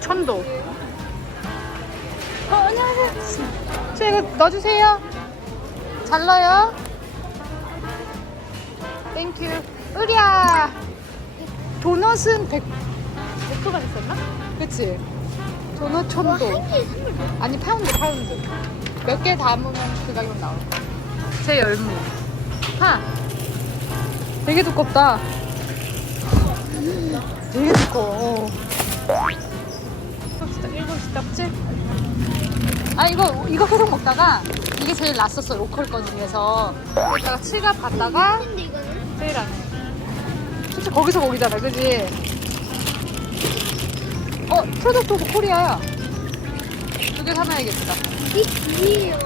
천도. 어, 안녕하세요. 저 이거 넣어주세요. 잘 넣어요. 땡큐. 으랴. 도넛은 100, 100도가 있었나? 그치? 도넛 천도. 아니, 파운드, 파운드. 몇 개 담으면 그 가격 나올 거야. 제 열무. 파. 되게 두껍다. 되게 두꺼워. 일곱 시딱, 일곱 시딱지? 아 이거 이거 계속 먹다가 이게 제일 낫었어 로컬 거 중에서 이따가 칠갑 갔다가 근데 이거는 제일 안 해. 진짜 거기서 거기잖아, 그지? 어 프로덕트 오브 코리아야. 두 개 사놔야겠다. 이 귀예요.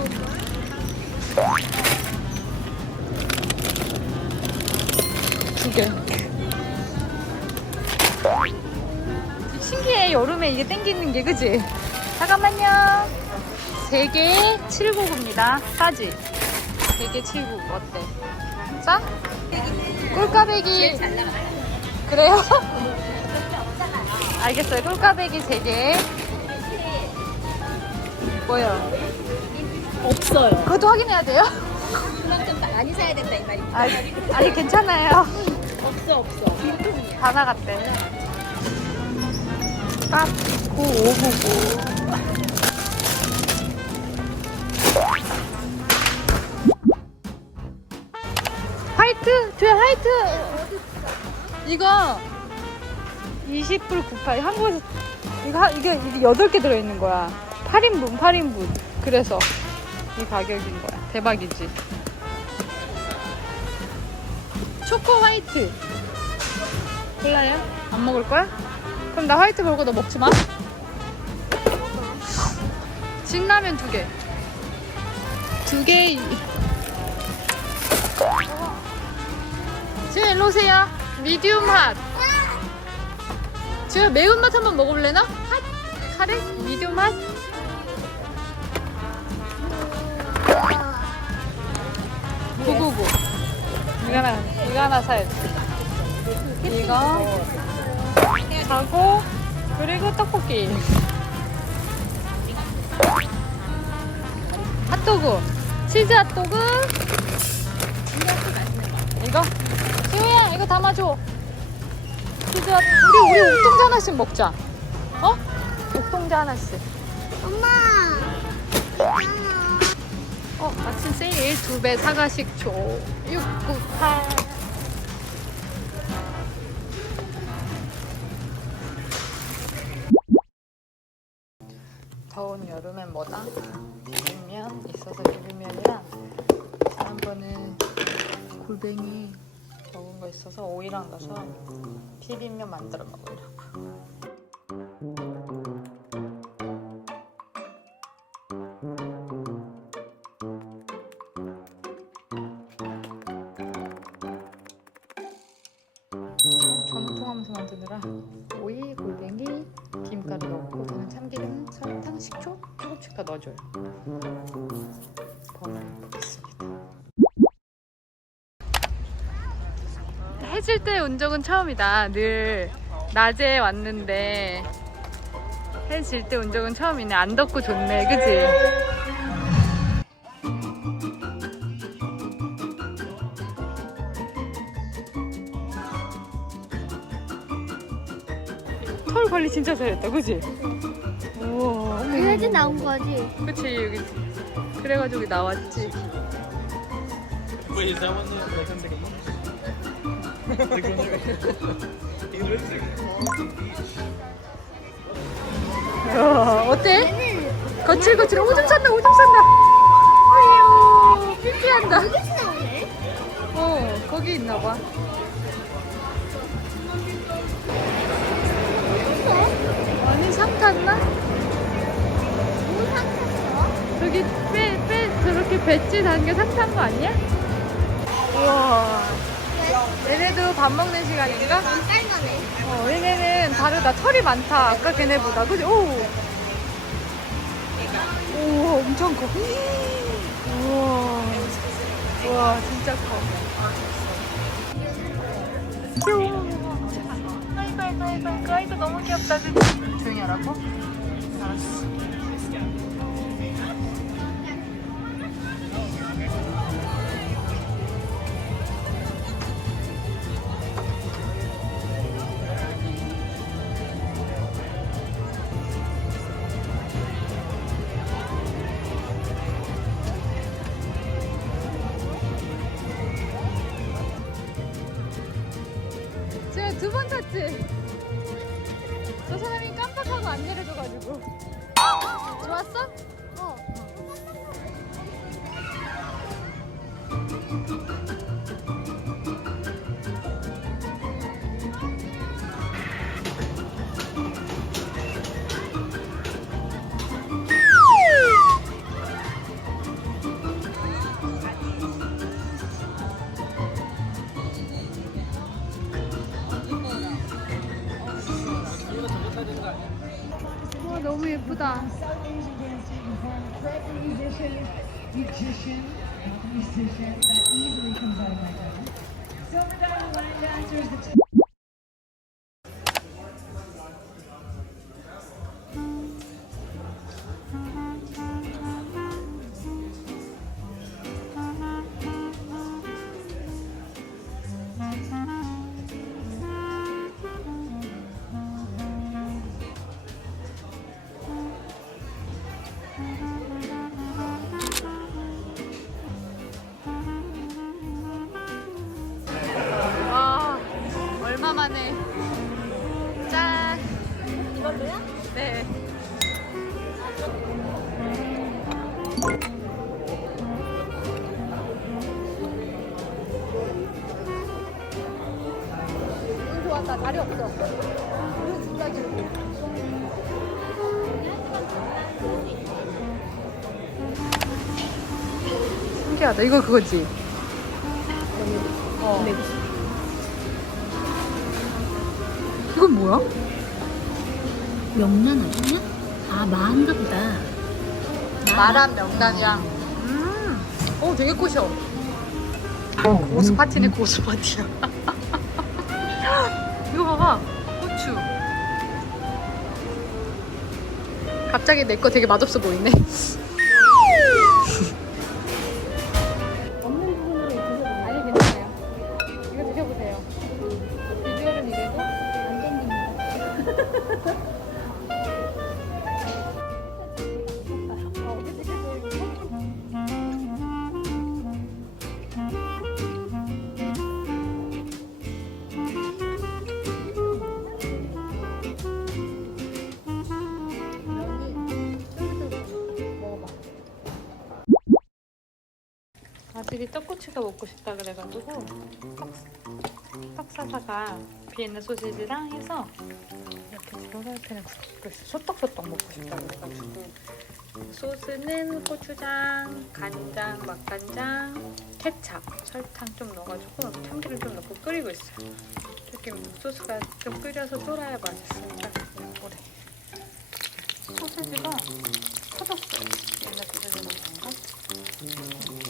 두 개. 신기해 여름에 이게 땡기는 게 그지? 잠깐만요. 세 개에 799입니다. 싸지? 세 개 799 어때? 싸? 꿀까베기 그래요? 알겠어요. 꿀까베기 세 개. 뭐요? 없어요. 그것도 확인해야 돼요? 좀 많이 사야 된다 이 말이. 아니, 아니 괜찮아요. 없어 없어. 빈통이야. 다 나갔대. 깎고 오구고. 화이트! 뒤에 화이트! 이거 20불 98. 한국에서 이거, 하- 이게, 이게 8개 들어 있는 거야. 8인분, 8인분. 그래서 이 가격인 거야. 대박이지. 초코 화이트. 골라요? 안 먹을 거야? 그럼 나 화이트 먹고 너 먹지 마. 진라면 두 개. 두 개. 지금 일로 오세요. 미디움 핫. 지금 매운맛 한번 먹어볼래나? 핫? 카레? 미디움 핫? 구구구. 이거 하나, 이거 하나 사야지. 이거 사고 그리고 떡볶이 핫도그 치즈 핫도그 이거 지우야 이거 담아줘 핫 우리 우리 옥동자 하나씩 먹자 어? 옥동자 하나씩 엄마. 어 마침 세일 두 배 사과 식초 698 더운 여름엔 뭐다? 비빔면 있어서 비빔면이랑 지난번에 골뱅이 먹은 거 있어서 오이랑 넣어서 비빔면 만들어 먹으려고 전통하면서 만드느라 오이, 골뱅이, 김가루 넣고 저는 참기름, 설탕, 식초 조금씩 더 넣어줘요. 버무려보겠습니다. 해질 때온 적은 처음이다. 늘 낮에 왔는데 해 질 때 온 적은 처음이네. 안 덥고 좋네, 그지? 털 관리 진짜 잘했다, 그지? 우와. 그래야지 나온 거지. 그치 여기 그래가지고 여기 나왔지 Wait, is that one the like I'm thinking? 야, 어때? 거칠거칠 오줌 싼다 오줌 싼다 아유 나오네. 어 거기 있나봐 아니 상 탔나? 저기 빼, 빼 저렇게 배지 단게 상 탄 거 아니야? 우와 왜? 얘네도 밥 먹는 시간인가? 어, 얘네는 다르다. 털이 많다. 아까 걔네보다. 그지? 오! 오, 엄청 커. 우와. 우와, 진짜 커. 아이고, 아이고, 너무 귀엽다. 조용히 하라고? 알았어. 좋았어? Musician, that easily comes out of my tongue. Silver Diamond Line Dancers, the top 이걸로요? 네. 운 좋았다. 다리 없어. 우리 진짜기로. 신기하다. 이거 그거지? 어. 이건 뭐야? 명란 아니냐? 아, 마인가 보다. 마란 명란이랑. 음, 오 되게 꼬셔. 고수 파티네 고수 파티야. 이거 봐봐. 고추. 갑자기 내 거 되게 맛없어 보이네. 없는 부분으로 드셔보세요 아니 괜찮아요. 이거 드셔보세요. 비주얼은 이래도 안 땡깁니다 아들이 떡꼬치가 먹고 싶다 그래가지고 떡, 떡 사다가 비엔나 소시지랑 해서 이렇게 지금 프라이팬에 굽고 있어 소떡소떡 먹고 싶다 그래가지고 소스는 고추장, 간장, 맛간장, 케찹, 설탕 좀 넣어가지고 참기름 좀 넣고 끓이고 있어요. 이렇게 소스가 좀 끓여서 쫄아야 맛있으니까 오래. 소세지가 터졌어요. 옛날 소세지 먹는 거.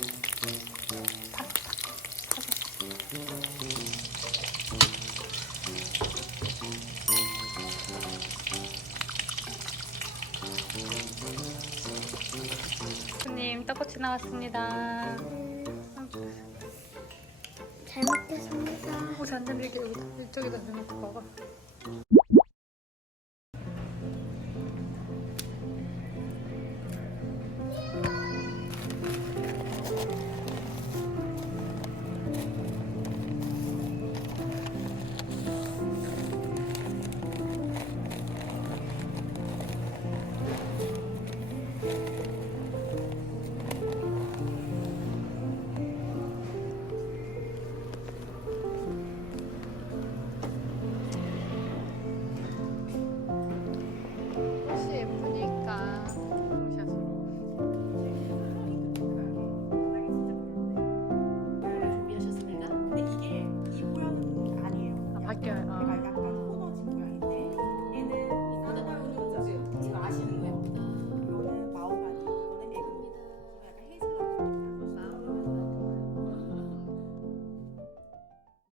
손님 떡꼬치 나왔습니다. 잘 먹겠습니다. 혹시 앉아 이렇게 여기 이쪽에다 대놓고 봐봐.